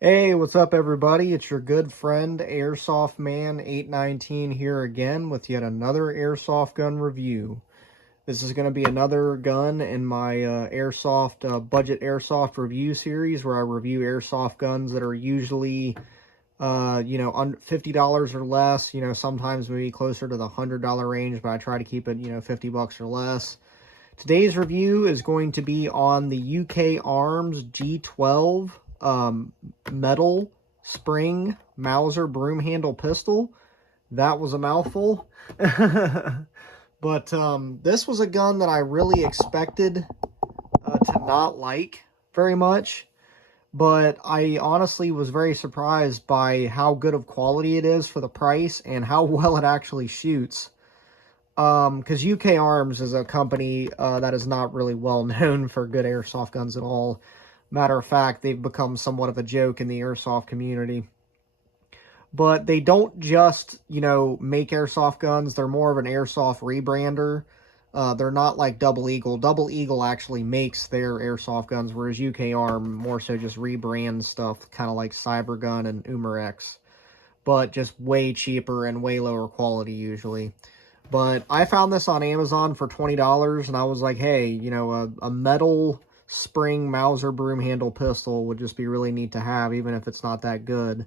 Hey, what's up, everybody? It's your good friend Airsoft Man 819 here again with yet another airsoft gun review. This is going to be another gun in my airsoft budget airsoft review series where I review airsoft guns that are usually $50 or less. Sometimes maybe closer to the $100 range, but I try to keep it $50 or less. Today's review is going to be on the UKarms G12 metal spring Mauser broom handle pistol. That was a mouthful. But this was a gun that I really expected to not like very much. But I honestly was very surprised by how good of quality it is for the price and how well it actually shoots. Because UKarms is a company that is not really well known for good airsoft guns at all. Matter of fact, they've become somewhat of a joke in the airsoft community. But they don't just, make airsoft guns. They're more of an airsoft rebrander. They're not like Double Eagle. Double Eagle actually makes their airsoft guns, whereas UKarm more so just rebrands stuff, kind of like Cybergun and Umarex, but just way cheaper and way lower quality usually. But I found this on Amazon for $20, and I was like, hey, a metal spring Mauser broom handle pistol would just be really neat to have, even if it's not that good.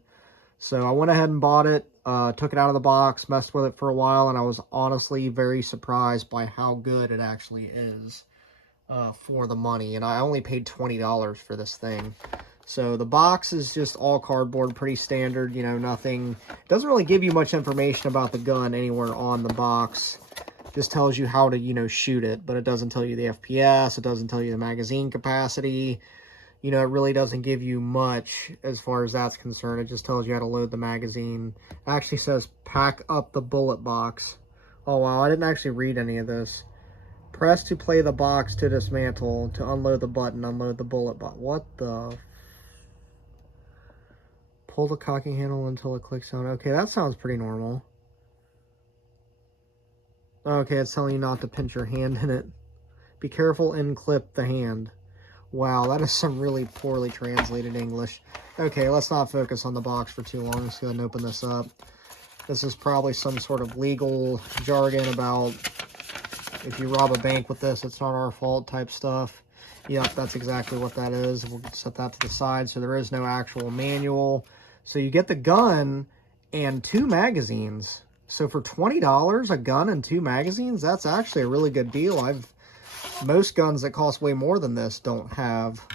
So I went ahead and bought it, took it out of the box, messed with it for a while, and I was honestly very surprised by how good it actually is for the money. And I only paid $20 for this thing. So the box is just all cardboard, pretty standard, nothing. It doesn't really give you much information about the gun anywhere on the box. Just tells you how to, shoot it, but it doesn't tell you the FPS, it doesn't tell you the magazine capacity. It really doesn't give you much as far as that's concerned. It just tells you how to load the magazine. It actually says pack up the bullet box. Oh wow, I didn't actually read any of this. Press to play the box to dismantle. To unload the button, unload the bullet box. What the? Pull the cocking handle until it clicks on. Okay, that sounds pretty normal. Okay, it's telling you not to pinch your hand in it. Be careful and clip the hand. Wow, that is some really poorly translated English. Okay, let's not focus on the box for too long. Let's go ahead and open this up. This is probably some sort of legal jargon about if you rob a bank with this, it's not our fault type stuff. Yep, that's exactly what that is. We'll set that to the side. So there is no actual manual. So you get the gun and 2 magazines. So for $20, a gun and 2 magazines, that's actually a really good deal. Most guns that cost way more than this don't have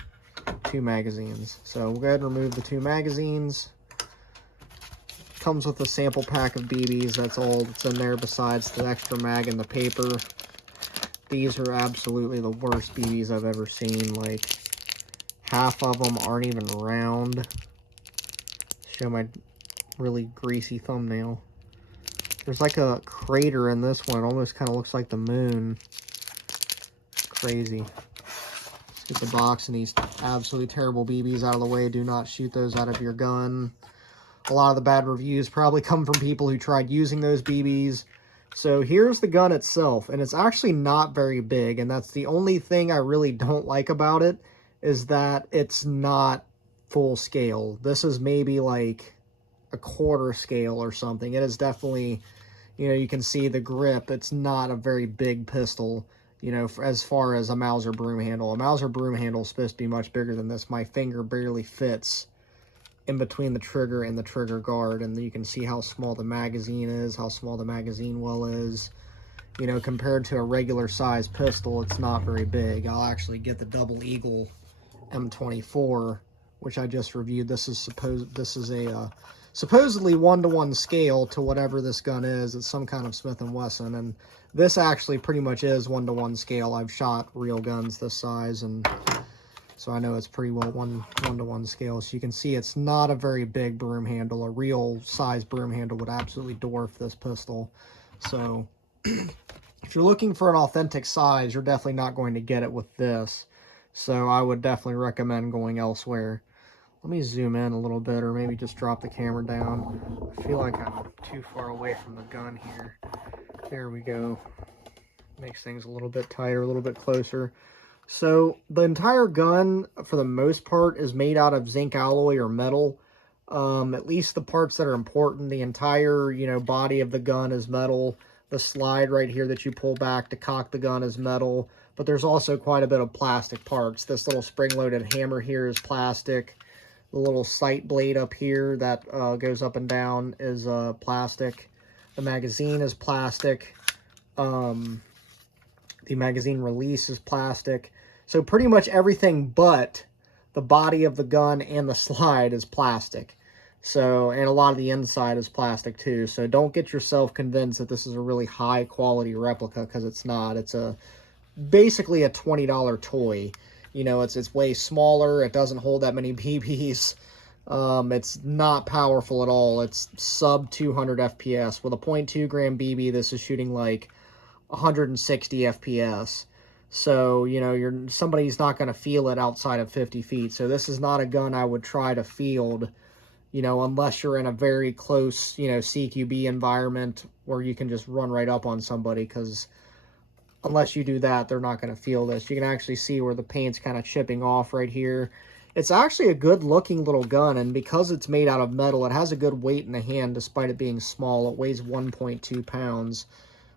2 magazines. So we'll go ahead and remove the 2 magazines. Comes with a sample pack of BBs. That's all that's in there besides the extra mag and the paper. These are absolutely the worst BBs I've ever seen. Like, half of them aren't even round. Show my really greasy thumbnail. There's like a crater in this one. It almost kind of looks like the moon. Crazy. Let's get the box and these absolutely terrible BBs out of the way. Do not shoot those out of your gun. A lot of the bad reviews probably come from people who tried using those BBs. So here's the gun itself, and it's actually not very big, and that's the only thing I really don't like about it, is that it's not full scale. This is maybe like a quarter scale or something. It is definitely, you can see the grip. It's not a very big pistol, as far as a Mauser broom handle. A Mauser broom handle is supposed to be much bigger than this. My finger barely fits in between the trigger and the trigger guard, and you can see how small the magazine is, how small the magazine well is. Compared to a regular size pistol, it's not very big. I'll actually get the Double Eagle M24, which I just reviewed. This is a supposedly 1-to-1 scale to whatever this gun is. It's some kind of Smith & Wesson, and this actually pretty much is 1-to-1 scale. I've shot real guns this size, and so I know it's pretty well 1-to-1 scale. So you can see it's not a very big broom handle. A real size broom handle would absolutely dwarf this pistol. So if you're looking for an authentic size, you're definitely not going to get it with this. So I would definitely recommend going elsewhere. Let me zoom in a little bit, or maybe just drop the camera down. I feel like I'm too far away from the gun here. There we go. Makes things a little bit tighter, a little bit closer. So the entire gun, for the most part, is made out of zinc alloy or metal. At least the parts that are important. The entire, body of the gun is metal. The slide right here that you pull back to cock the gun is metal. But there's also quite a bit of plastic parts. This little spring-loaded hammer here is plastic. The little sight blade up here that goes up and down is plastic. The magazine is plastic. The magazine release is plastic. So pretty much everything but the body of the gun and the slide is plastic. So, and a lot of the inside is plastic too. So don't get yourself convinced that this is a really high quality replica, because it's not. It's basically a $20 toy. It's way smaller. It doesn't hold that many BBs. It's not powerful at all. It's sub 200 FPS. With a 0.2 gram BB, this is shooting like 160 FPS. So, somebody's not going to feel it outside of 50 feet. So this is not a gun I would try to field, unless you're in a very close, CQB environment where you can just run right up on somebody, because unless you do that, they're not going to feel this. You can actually see where the paint's kind of chipping off right here. It's actually a good looking little gun, and because it's made out of metal, it has a good weight in the hand despite it being small. It weighs 1.2 pounds,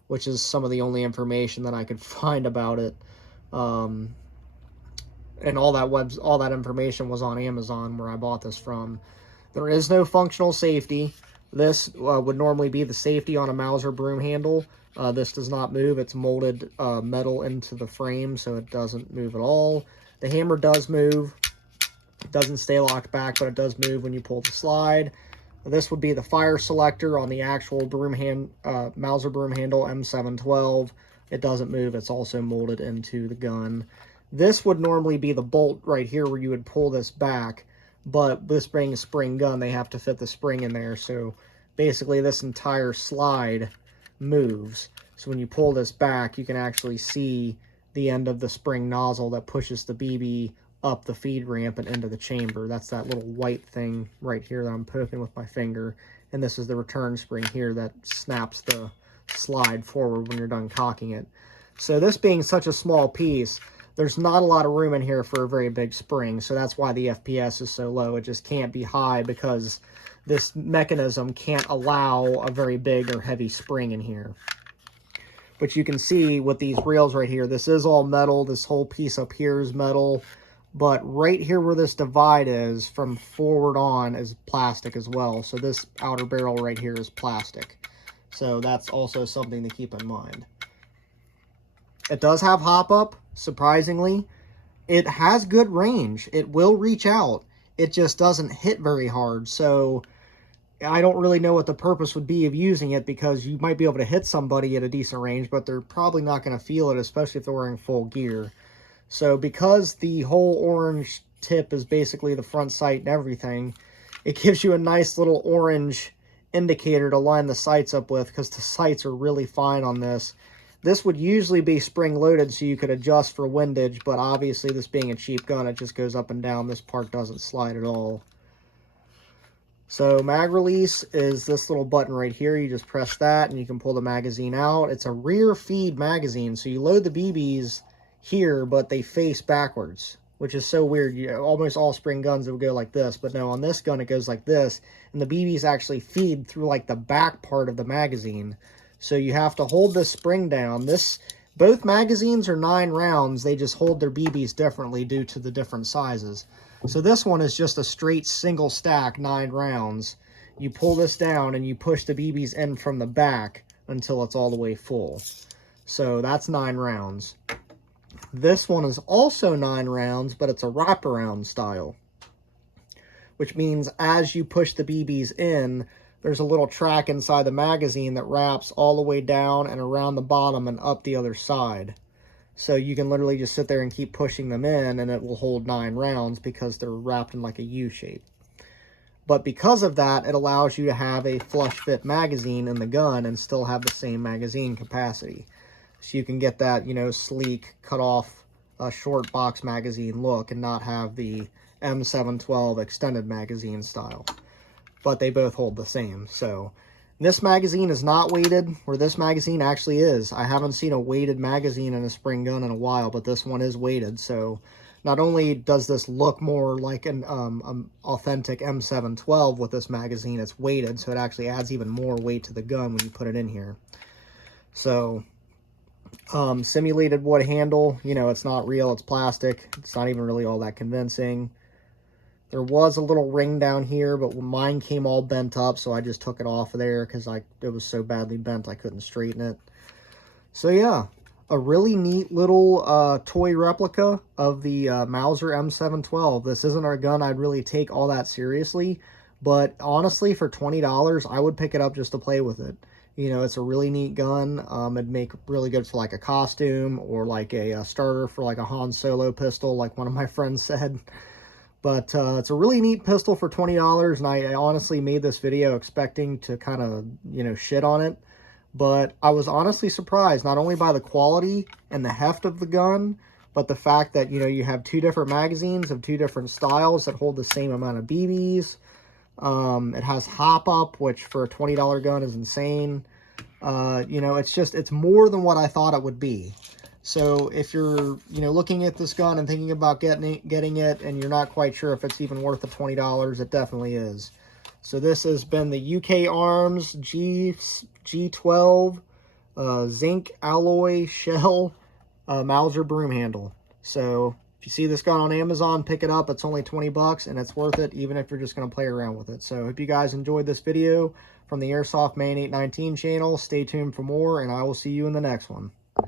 which is some of the only information that I could find about it. And all that information was on Amazon, where I bought this from. There is no functional safety. This would normally be the safety on a Mauser broom handle. This does not move. It's molded metal into the frame, so it doesn't move at all. The hammer does move. It doesn't stay locked back, but it does move when you pull the slide. This would be the fire selector on the actual Mauser broom handle M712. It doesn't move. It's also molded into the gun. This would normally be the bolt right here where you would pull this back, but this being a spring gun, they have to fit the spring in there. So basically this entire slide moves. So when you pull this back, you can actually see the end of the spring nozzle that pushes the BB up the feed ramp and into the chamber. That's that little white thing right here that I'm poking with my finger. And this is the return spring here that snaps the slide forward when you're done cocking it. So this being such a small piece, there's not a lot of room in here for a very big spring. So that's why the FPS is so low. It just can't be high because this mechanism can't allow a very big or heavy spring in here. But you can see with these rails right here, this is all metal. This whole piece up here is metal. But right here where this divide is, from forward on, is plastic as well. So this outer barrel right here is plastic. So that's also something to keep in mind. It does have hop-up, surprisingly. It has good range. It will reach out. It just doesn't hit very hard. So I don't really know what the purpose would be of using it, because you might be able to hit somebody at a decent range, but they're probably not going to feel it, especially if they're wearing full gear. So because the whole orange tip is basically the front sight and everything, it gives you a nice little orange indicator to line the sights up with, because the sights are really fine on this. This would usually be spring loaded so you could adjust for windage, but obviously this being a cheap gun, it just goes up and down. This part doesn't slide at all. So mag release is this little button right here. You just press that and you can pull the magazine out. It's a rear feed magazine, so you load the BBs here, but they face backwards, which is so weird. Almost all spring guns it would go like this, but no, on this gun it goes like this, and the BBs actually feed through like the back part of the magazine. So you have to hold this spring down. Both magazines are 9 rounds. They just hold their BBs differently due to the different sizes. So this one is just a straight single stack, 9 rounds. You pull this down and you push the BBs in from the back until it's all the way full. So that's 9 rounds. This one is also 9 rounds, but it's a wraparound style, which means as you push the BBs in, there's a little track inside the magazine that wraps all the way down and around the bottom and up the other side. So you can literally just sit there and keep pushing them in, and it will hold 9 rounds because they're wrapped in like a U shape. But because of that, it allows you to have a flush fit magazine in the gun and still have the same magazine capacity. So you can get that, sleek, cut off, short box magazine look and not have the M712 extended magazine style. But they both hold the same. So This magazine is not weighted, where this magazine actually is. I haven't seen a weighted magazine in a spring gun in a while, but this one is weighted. So not only does this look more like an authentic M712 with this magazine, it's weighted, so it actually adds even more weight to the gun when you put it in here. So simulated wood handle, you know, it's not real, it's plastic. It's not even really all that convincing. There was a little ring down here, but mine came all bent up, so I just took it off of there because it was so badly bent I couldn't straighten it. So yeah, a really neat little toy replica of the Mauser M712. This isn't a gun I'd really take all that seriously, but honestly, for $20, I would pick it up just to play with it. You know, it's a really neat gun. It'd make really good for like a costume or like a starter for like a Han Solo pistol, like one of my friends said. But it's a really neat pistol for $20, and I honestly made this video expecting to kind of, you know, shit on it. But I was honestly surprised, not only by the quality and the heft of the gun, but the fact that, you know, you have two different magazines of two different styles that hold the same amount of BBs. It has hop-up, which for a $20 gun is insane. You know, it's more than what I thought it would be. So if you're, you know, looking at this gun and thinking about getting it, and you're not quite sure if it's even worth the $20, it definitely is. So this has been the UKarms G12 zinc alloy shell Mauser Broomhandle. So if you see this gun on Amazon, pick it up. It's only 20 bucks, and it's worth it, even if you're just going to play around with it. So hope you guys enjoyed this video from the Airsoft Man 819 channel. Stay tuned for more, and I will see you in the next one.